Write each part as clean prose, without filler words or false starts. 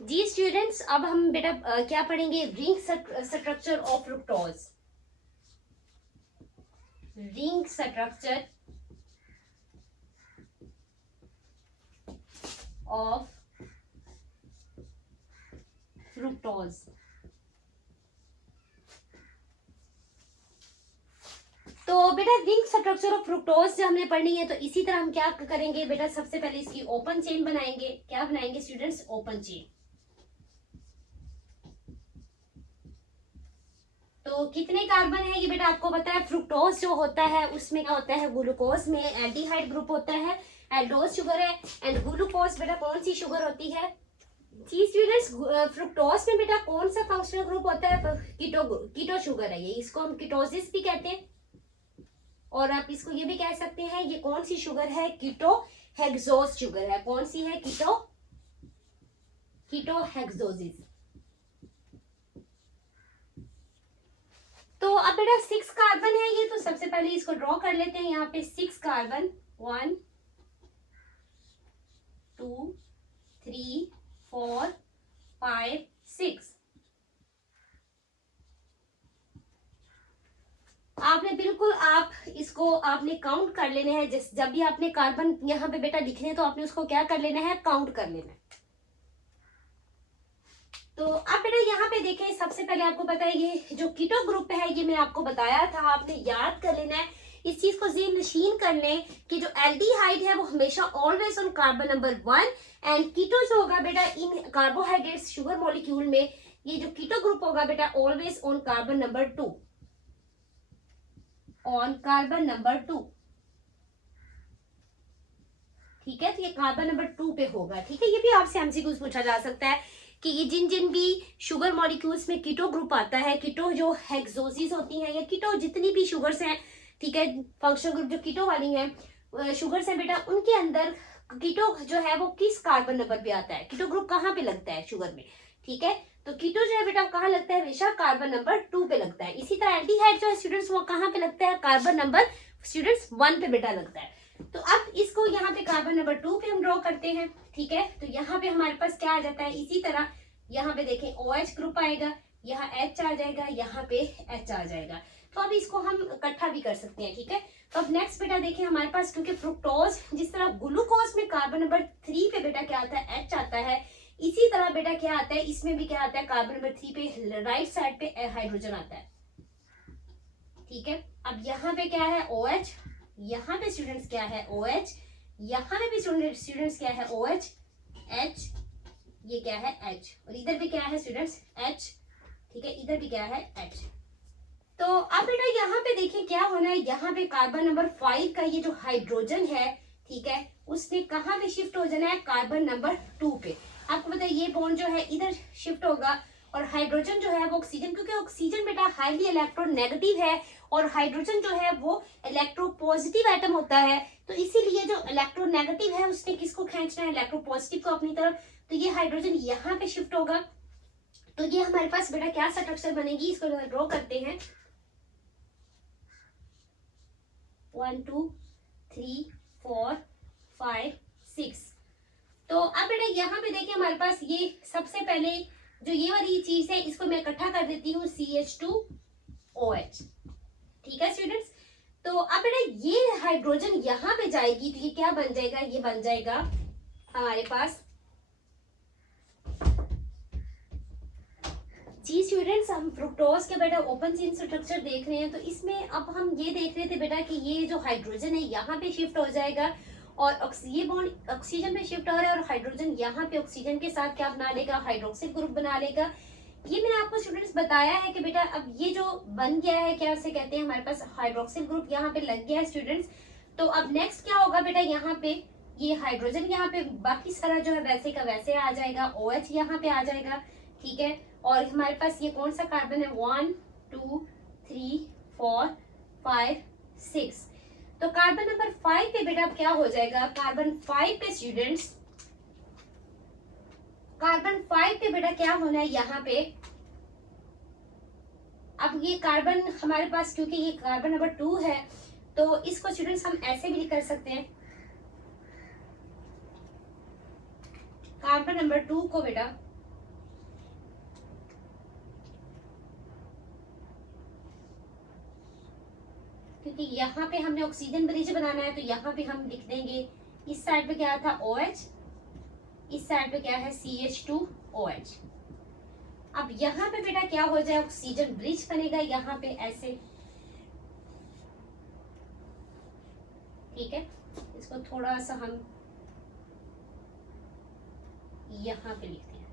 जी students, अब हम बेटा क्या पढ़ेंगे? Ring structure of fructose. Ring structure of fructose. तो बेटा रिंग स्ट्रक्चर ऑफ फ्रुक्टोज जब हमने पढ़नी है तो इसी तरह हम क्या करेंगे बेटा, सबसे पहले इसकी ओपन चेन बनाएंगे। क्या बनाएंगे स्टूडेंट्स? Open chain. तो कितने कार्बन है ये बेटा आपको पता है? फ्रुक्टोज जो होता है उसमें क्या होता है? ग्लूकोज में एल्डिहाइड ग्रुप होता है, एल्डोज शुगर है, एंड ग्लूकोज बेटा कौन सी शुगर होती है? जी स्टूडेंट्स, फ्रुक्टोज में बेटा कौन सा फंक्शनल ग्रुप होता है? कीटो शुगर है ये, इसको हम कीटोसिस भी कहते हैं। और आप इसको ये भी कह सकते हैं ये कौन सी शुगर है? कीटो हेक्सोज शुगर है। कौन सी है? कीटो हेक्सोसिस। तो अब बेटा 6 कार्बन है ये, तो सबसे पहले इसको ड्रॉ कर लेते हैं। यहाँ पे 6 कार्बन, 1 2 3 4 5 6। आपने बिल्कुल आप इसको आपने काउंट कर लेना है। जब भी आपने कार्बन यहाँ पे बेटा लिखने तो आपने उसको क्या कर लेना है? काउंट कर लेना है। तो अब बेटा यहाँ पे देखें, सबसे पहले आपको पता है ये जो कीटो ग्रुप है ये मैंने आपको बताया था, आपने याद कर लेना है। इस चीज को ज़हन नशीन कर लें कि जो एल्डिहाइड है वो हमेशा always on carbon number 1, and keto जो होगा बेटा इन कार्बोहाइड्रेट्स शुगर मॉलिक्यूल में, ये जो कीटो ग्रुप होगा बेटा always on carbon number 2, on carbon number 2। ठीक है, तो ये कार्बन नंबर 2 पे होगा। ठीक है, ये भी आपसे एमसीक्यूज पूछा जा सकता है कि ये जिन जिन भी शुगर मॉलिक्यूल्स में कीटो ग्रुप आता है, कीटो जो हेक्सोसिस होती हैं या कीटो जितनी भी शुगर्स हैं, ठीक है, फंक्शनल ग्रुप जो कीटो वाली हैं शुगर्स हैं बेटा, उनके अंदर कीटो जो है वो किस कार्बन नंबर पे आता है? कीटो ग्रुप कहाँ पे लगता है शुगर में? ठीक है, तो कीटो जो है बेटा कहाँ लगता है? हमेशा कार्बन नंबर 2 पे लगता है। इसी तरह एल्डिहाइड जो है स्टूडेंट्स वो कहाँ पे लगता है? कार्बन नंबर स्टूडेंट्स 1 पे बेटा लगता है। तो अब इसको यहाँ पे कार्बन नंबर 2 पे हम ड्रॉ करते हैं। ठीक है, तो यहाँ पे हमारे पास क्या आ जाता है? इसी तरह यहाँ पे देखें OH ग्रुप आएगा, यहाँ H आ जाएगा, यहाँ पे H आ जाएगा। तो अब इसको हम इकट्ठा भी कर सकते हैं। ठीक है, तो अब नेक्स्ट बेटा देखें हमारे पास, क्योंकि फ्रुक्टोज जिस तरह ग्लूकोज में कार्बन नंबर 3 पे बेटा क्या आता है? H आता है। इसी तरह बेटा क्या आता है? इसमें भी क्या आता है? कार्बन नंबर 3 पे राइट साइड पे हाइड्रोजन आता है। ठीक है, अब यहाँ पे क्या है? OH, यहाँ पे स्टूडेंट्स क्या है? OH, यहाँ पे भी स्टूडेंट्स क्या है? OH, H, ये क्या है? H, और इधर भी क्या है स्टूडेंट्स? H। ठीक है, इधर भी क्या है? H। तो अब बेटा यहाँ पे देखिए क्या होना है, यहाँ पे कार्बन नंबर 5 का ये जो हाइड्रोजन है, ठीक है, उसने कहाँ पे शिफ्ट हो जाना है? कार्बन नंबर 2 पे। आपको पता है ये बॉन्ड जो है इधर शिफ्ट होगा, और हाइड्रोजन जो है वो ऑक्सीजन, क्योंकि ऑक्सीजन बेटा हाईली इलेक्ट्रोनेगेटिव है और हाइड्रोजन जो है वो इलेक्ट्रोपॉजिटिव एटम होता है, तो इसीलिए जो इलेक्ट्रोनेगेटिव है उसने किसको खींचना है? इलेक्ट्रोपॉजिटिव को अपनी तरफ। तो ये हाइड्रोजन यहाँ पे शिफ्ट होगा, तो ये हमारे पास बेटा क्या स्ट्रक्चर बनेगी? इसको ड्रॉ करते हैं। 1 2 3 4 5 6। तो अब बेटा यहाँ पे देखिए हमारे पास ये सबसे पहले जो ये वाली चीज है इसको मैं इकट्ठा कर देती हूँ, CH2OH। ठीक है स्टूडेंट्स, तो अब बेटा ये हाइड्रोजन यहाँ पे जाएगी तो ये क्या बन जाएगा? ये बन जाएगा हमारे पास। जी स्टूडेंट्स, हम फ्रुक्टोज के बेटा ओपन चेन स्ट्रक्चर देख रहे हैं, तो इसमें अब हम ये देख रहे थे बेटा कि ये जो हाइड्रोजन है यहाँ पे शिफ्ट हो जाएगा, और ये बॉन्ड ऑक्सीजन पे शिफ्ट हो रहा है, और हाइड्रोजन यहाँ पे ऑक्सीजन के साथ क्या बना लेगा? हाइड्रोक्सिल ग्रुप बना लेगा। ये मैंने आपको स्टूडेंट्स बताया है कि बेटा अब ये जो बन गया है, क्या उसे कहते हैं? हमारे पास हाइड्रोक्सिल ग्रुप यहाँ पे लग गया है स्टूडेंट्स। तो अब नेक्स्ट क्या होगा बेटा? यहाँ पे ये हाइड्रोजन यहाँ पे बाकी सारा जो है वैसे का वैसे आ जाएगा, OH यहाँ पे आ जाएगा। ठीक है, और हमारे पास ये कौन सा कार्बन है? 1 2 3 4 5 6। तो कार्बन नंबर 5 पे बेटा क्या हो जाएगा? कार्बन 5 पे स्टूडेंट्स, कार्बन 5 पे बेटा क्या होना है यहाँ पे? अब ये कार्बन हमारे पास, क्योंकि ये कार्बन नंबर 2 है, तो इसको स्टूडेंट्स हम ऐसे भी कर सकते हैं। कार्बन नंबर 2 को बेटा क्योंकि यहाँ पे हमने ऑक्सीजन ब्रिज बनाना है, तो यहाँ पे हम लिख देंगे, इस साइड पे क्या था OH, इस साइड पे क्या है CH2OH। अब यहाँ पे बेटा क्या हो जाए, ऑक्सीजन ब्रिज बनेगा यहाँ पे ऐसे, ठीक है। इसको थोड़ा सा हम यहाँ पे लिखते हैं,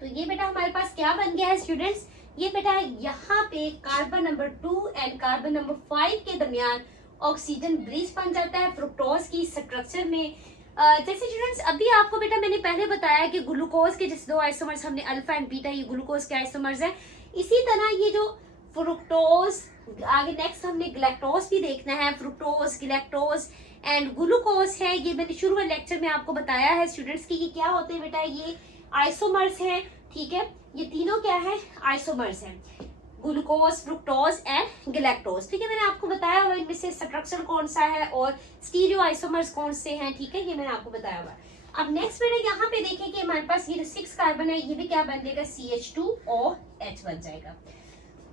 तो ये बेटा हमारे पास क्या बन गया है स्टूडेंट्स, ये बेटा यहाँ पे carbon number 2 and carbon number 5 के दरमियान ऑक्सीजन ब्रिज बन जाता है फ्रुक्टोज की स्ट्रक्चर में। जैसे स्टूडेंट्स अभी आपको बेटा मैंने पहले बताया कि ग्लूकोज के जैसे 2 आइसोमर्स हमने अल्फा एंड बीटा, ये ग्लूकोज के आइसोमर्स हैं। इसी तरह ये जो फ्रुक्टोज, आगे नेक्स्ट हमने ग्लैक्टोज भी देखना है, फ्रुक्टोज, ग्लैक्टोज एंड ग्लूकोज है। ये मैंने शुरू में लेक्चर में आपको बताया है स्टूडेंट्स की, ये क्या होते हैं बेटा, ये आइसोमर्स हैं, ठीक है। ये तीनों क्या है, आइसोमर्स हैं, ग्लूकोज, फ्रुक्टोज एंड ग्लैक्टोज, ठीक है। मैंने आपको बताया हुआ इनमें से स्ट्रक्चर कौन सा है और स्टीरियो आइसोमर्स कौन से हैं, ठीक है, ये मैंने आपको बताया हुआ। अब नेक्स्ट बेटा यहाँ पे देखें कि हमारे पास ये 6 कार्बन है, ये भी क्या बन जाएगा, CH2OH बन जाएगा।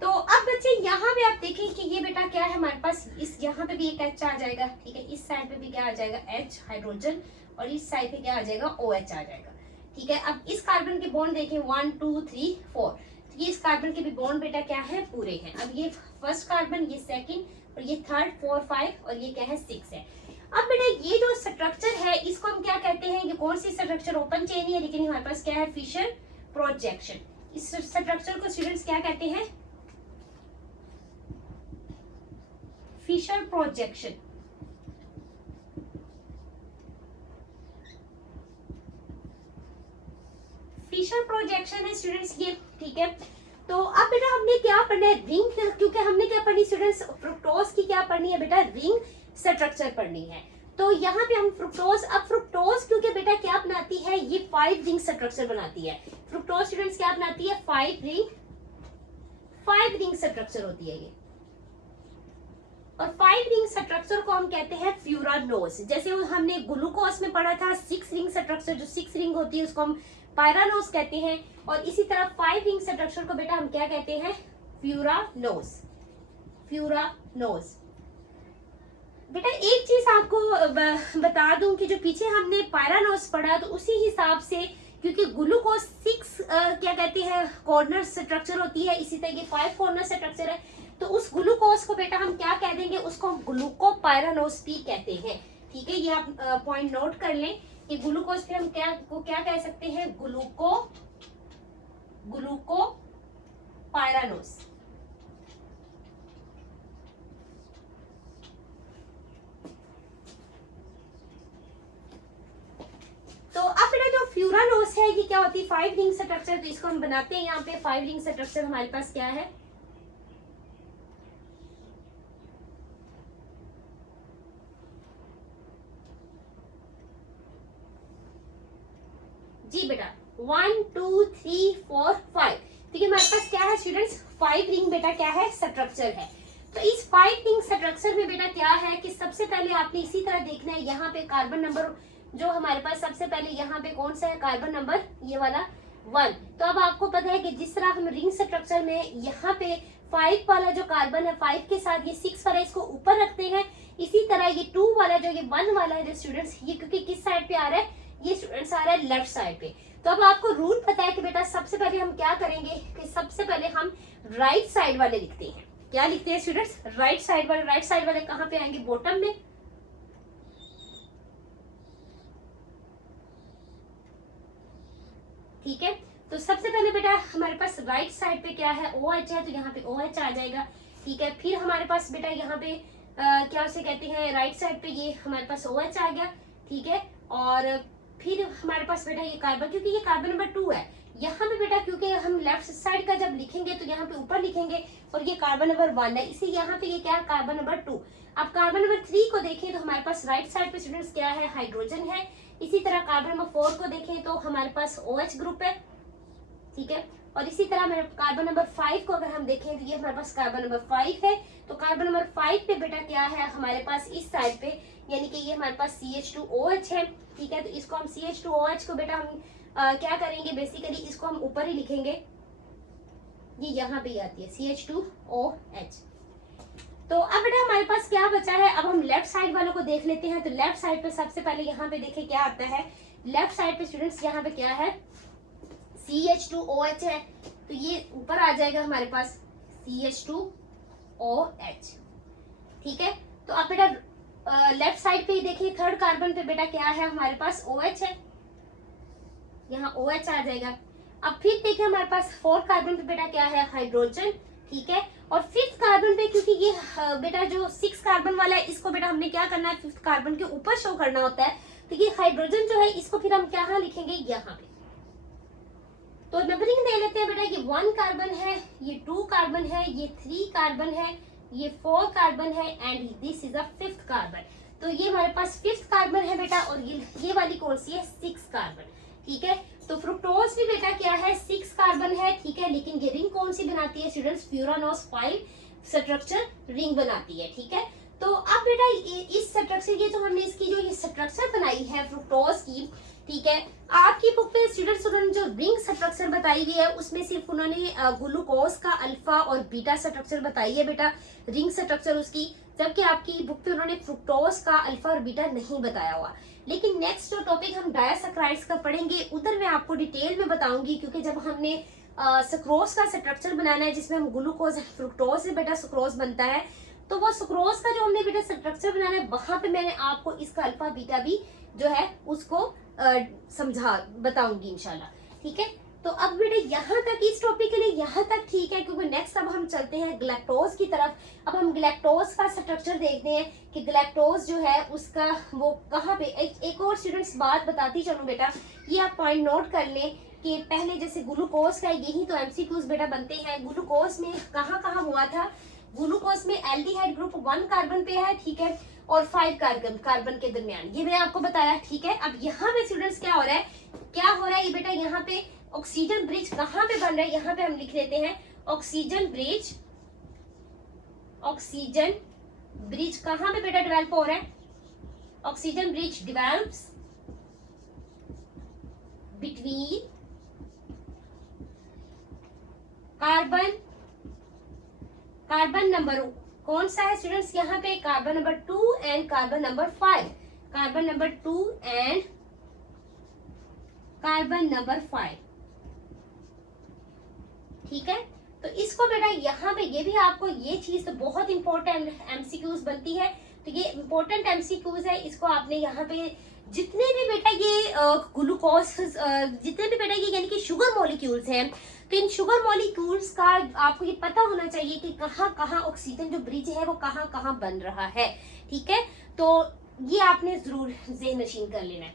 तो अब बच्चे यहाँ पे आप देखें कि ये बेटा क्या है हमारे पास, इस यहाँ पे भी एक H आ जाएगा, ठीक है, इस साइड पे भी क्या आ जाएगा H हाइड्रोजन, और इस साइड पे क्या आ जाएगा OH आ जाएगा, ठीक है। अब इस कार्बन के बॉन्ड देखें 1 2 3 4, तो ये इस कार्बन के भी बॉन्ड बेटा क्या है, पूरे हैं। अब ये फर्स्ट कार्बन, ये सेकंड, और ये थर्ड, 4 5, और ये क्या है 6 है। अब बेटा ये जो स्ट्रक्चर है इसको हम क्या कहते हैं, ये कौन सी स्ट्रक्चर, ओपन चेन ही है, लेकिन हमारे पास क्या है, फिशर प्रोजेक्शन। इस स्ट्रक्चर को स्टूडेंट्स क्या कहते हैं, फिशर प्रोजेक्शन। फिशर प्रोजेक्शन है स्टूडेंट्स ये, ठीक है। तो अब बेटा हमने क्या पढ़ना है, रिंग, क्योंकि हमने क्या पढ़नी स्टूडेंट्स, फ्रुक्टोज की क्या पढ़नी है बेटा, रिंग स्ट्रक्चर पढ़नी है। तो यहाँ पे हम फ्रुक्टोज, अब फ्रुक्टोज क्योंकि बेटा क्या बनाती है, ये 5 रिंग स्ट्रक्चर बनाती है। फ्रुक्टोज स्टूडेंट्स क्या बनाती है, 5 रिंग स्ट्रक्चर होती है ये, और 5 रिंग स्ट्रक्चर को हम कहते हैं फ्यूरानोज। जैसे हमने ग्लूकोज में पढ़ा था 6 रिंग स्ट्रक्चर, जो 6 रिंग होती है उसको हम पायरानोज कहते हैं, और इसी तरह 5 रिंग स्ट्रक्चर को बेटा हम क्या कहते हैं, फ्यूरानोज। बेटा एक चीज आपको बता दूं कि जो पीछे हमने पायरानोज पढ़ा, तो उसी हिसाब से क्योंकि ग्लूकोज 6 क्या कहते हैं, कॉर्नर स्ट्रक्चर होती है, इसी तरह ये 5 कॉर्नर स्ट्रक्चर है, तो उस ग्लूकोज को बेटा हम क्या कह देंगे, उसको हम ग्लूकोपायरानोज भी कहते हैं, ठीक है। ये आप पॉइंट नोट कर लें कि ग्लूकोज पे हम क्या कह सकते हैं, ग्लूकोपायरानोज। तो अब बेटा जो फ्यूरानोज है ये क्या होती है, 5 रिंग स्ट्रक्चर, तो इसको हम बनाते हैं यहाँ पे। 5 रिंग स्ट्रक्चर हमारे पास क्या है, जी बेटा 1 2 3 4 5, ठीक है। हमारे पास क्या है स्टूडेंट्स, 5 रिंग बेटा क्या है, स्ट्रक्चर है। तो इस 5 रिंग स्ट्रक्चर में बेटा क्या है कि सबसे पहले आपने इसी तरह देखना है, यहाँ पे कार्बन नंबर जो हमारे पास सबसे पहले यहाँ पे कौन सा है, कार्बन नंबर ये वाला 1। तो अब आपको पता है कि जिस तरह हम रिंग स्ट्रक्चर में यहाँ पे 5 वाला जो कार्बन है, 5 के साथ ये 6 वाला इसको ऊपर रखते हैं, इसी तरह ये 2 वाला जो ये 1 वाला है जो स्टूडेंट्स, ये क्योंकि किस साइड पे आ रहा है, ये स्टूडेंट्स आ रहा है लेफ्ट साइड पे। तो अब आपको रूल पता है कि बेटा सबसे पहले हम क्या करेंगे कि सबसे पहले हम राइट साइड वाले लिखते हैं। क्या लिखते हैं स्टूडेंट्स, राइट साइड वाले। राइट साइड वाले कहाँ पे आएंगे, बॉटम में, ठीक है। तो सबसे पहले बेटा हमारे पास राइट साइड पे क्या है, OH है, तो यहाँ पे OH आ जाएगा, ठीक है। फिर हमारे पास बेटा यहाँ पे क्या उसे कहते हैं, राइट साइड पे ये हमारे पास OH आ गया, ठीक है। और फिर हमारे पास बेटा ये कार्बन, क्योंकि ये कार्बन नंबर 2 है, यहाँ पे बेटा क्योंकि हम लेफ्ट साइड का जब लिखेंगे तो यहाँ पे ऊपर लिखेंगे, और ये कार्बन नंबर 1 है, इसलिए यहाँ पे ये क्या है, कार्बन नंबर 2। अब कार्बन नंबर 3 को देखें तो हमारे पास राइट साइड पे स्टूडेंट्स क्या है, हाइड्रोजन है। इसी तरह कार्बन नंबर 4 को देखें तो हमारे पास OH ग्रुप है, ठीक है। और इसी तरह मेरे कार्बन नंबर 5 को अगर हम देखें तो ये हमारे पास कार्बन नंबर 5 है। तो कार्बन नंबर 5 पे बेटा क्या है हमारे पास इस साइड पे, यानी कि ये हमारे पास CH2OH है, ठीक है। तो इसको हम CH2OH को बेटा हम क्या करेंगे, बेसिकली इसको हम ऊपर ही लिखेंगे, ये यहाँ पे आती है CH2OH। तो अब बेटा हमारे पास क्या बचा है, अब हम लेफ्ट साइड वालों को देख लेते हैं। तो लेफ्ट साइड पे सबसे पहले यहाँ पे देखिए क्या आता है, लेफ्ट साइड पे स्टूडेंट्स यहाँ पे क्या है, CH2OH है, तो ये ऊपर आ जाएगा हमारे पास CH2OH, ठीक है। तो अब बेटा लेफ्ट साइड पे ही देखिए थर्ड कार्बन पे बेटा क्या है हमारे पास OH है, यहाँ OH आ जाएगा। अब फिर देखिए हमारे पास फोर्थ कार्बन पे बेटा क्या है, हाइड्रोजन, ठीक है। और फिफ्थ कार्बन पे क्योंकि ये बेटा जो 6 कार्बन वाला है इसको बेटा हमने क्या करना है, फिफ्थ कार्बन के ऊपर शो करना होता है, तो ये हाइड्रोजन जो है इसको फिर हम क्या लिखेंगे, यहाँ पे। तो नंबरिंग दे लेते हैं बेटा, ये 1 कार्बन है, ये 2 कार्बन है, ये 3 कार्बन है, ये 4 कार्बन है, and this is a fifth carbon. तो ये हमारे पास फिफ्थ कार्बन है बेटा, और ये वाली कौन सी है, 6 कार्बन, ठीक है। तो फ्रुक्टोज भी बेटा क्या है, 6 कार्बन है, ठीक है, लेकिन ये रिंग कौन सी बनाती है स्टूडेंट्स, फ्यूरानोस 5 स्ट्रक्चर रिंग बनाती है, ठीक है। तो अब बेटा इस स्ट्रक्चर की जो हमने इसकी जो ये स्ट्रक्चर बनाई है फ्रुक्टोज की, ठीक है, आपकी बुक पे स्टूडेंट्स उन्होंने जो रिंग स्ट्रक्चर बताई हुई है उसमें सिर्फ उन्होंने ग्लूकोज का अल्फा और बीटा स्ट्रक्चर बताई है बेटा, रिंग स्ट्रक्चर उसकी, जबकि आपकी बुक पे उन्होंने फ्रुक्टोज का अल्फा और बीटा नहीं बताया हुआ। लेकिन नेक्स्ट जो टॉपिक हम डायसैकराइड्स का पढ़ेंगे उधर मैं आपको डिटेल में बताऊंगी, क्योंकि जब हमने सुक्रोज का स्ट्रक्चर बनाना है जिसमें हम ग्लूकोज फ्रुक्टोज से बेटा सुक्रोज बनता है, तो वो सुक्रोज का जो हमने बेटा स्ट्रक्चर बनाना है वहां पे मैंने आपको इसका अल्फा बीटा भी जो है उसको समझा बताऊंगी इंशाल्लाह, ठीक है। तो अब बेटा यहाँ तक इस टॉपिक के लिए यहाँ तक ठीक है, क्योंकि नेक्स्ट अब हम चलते हैं ग्लैक्टोज की तरफ। अब हम ग्लैक्टोज का स्ट्रक्चर देखते हैं कि ग्लैक्टोज जो है उसका वो कहाँ पे, एक और स्टूडेंट्स बात बताती चलूं बेटा, ये आप पॉइंट नोट कर लें कि पहले जैसे ग्लूकोज का यही तो एमसीक्यूज बेटा बनते हैं, ग्लूकोज में कहाँ कहाँ हुआ था, ग्लूकोज में एल्डिहाइड ग्रुप 1 कार्बन पे है, ठीक है, और 5 कार्बन के दरमियान, ये मैंने आपको बताया, ठीक है। अब यहाँ पे स्टूडेंट्स क्या हो रहा है, क्या हो रहा है ये बेटा, यहाँ पे ऑक्सीजन ब्रिज कहाँ पे बन रहा है, यहाँ पे हम लिख लेते हैं ऑक्सीजन ब्रिज, ऑक्सीजन ब्रिज कहाँ पे बेटा डेवलप हो रहा है, oxygen bridge develops between carbon number कौन सा है स्टूडेंट्स, यहाँ पे carbon number 2 and carbon number 5, carbon number 2 and carbon number 5, ठीक है। तो इसको बेटा यहाँ पे ये भी आपको ये चीज तो बहुत इंपॉर्टेंट एमसीक्यूज बनती है, तो ये इंपॉर्टेंट एमसीक्यूज है, इसको आपने यहाँ पे जितने भी बेटा ये ग्लूकोज जितने भी बेटा ये यानी कि शुगर मॉलिक्यूल्स हैं, तो इन शुगर मॉलिक्यूल्स का आपको ये पता होना चाहिए कि कहाँ कहाँ ऑक्सीजन जो ब्रिज है वो कहाँ कहाँ बन रहा है, ठीक है। तो ये आपने जरूर ज़हन नशीन कर लेना है।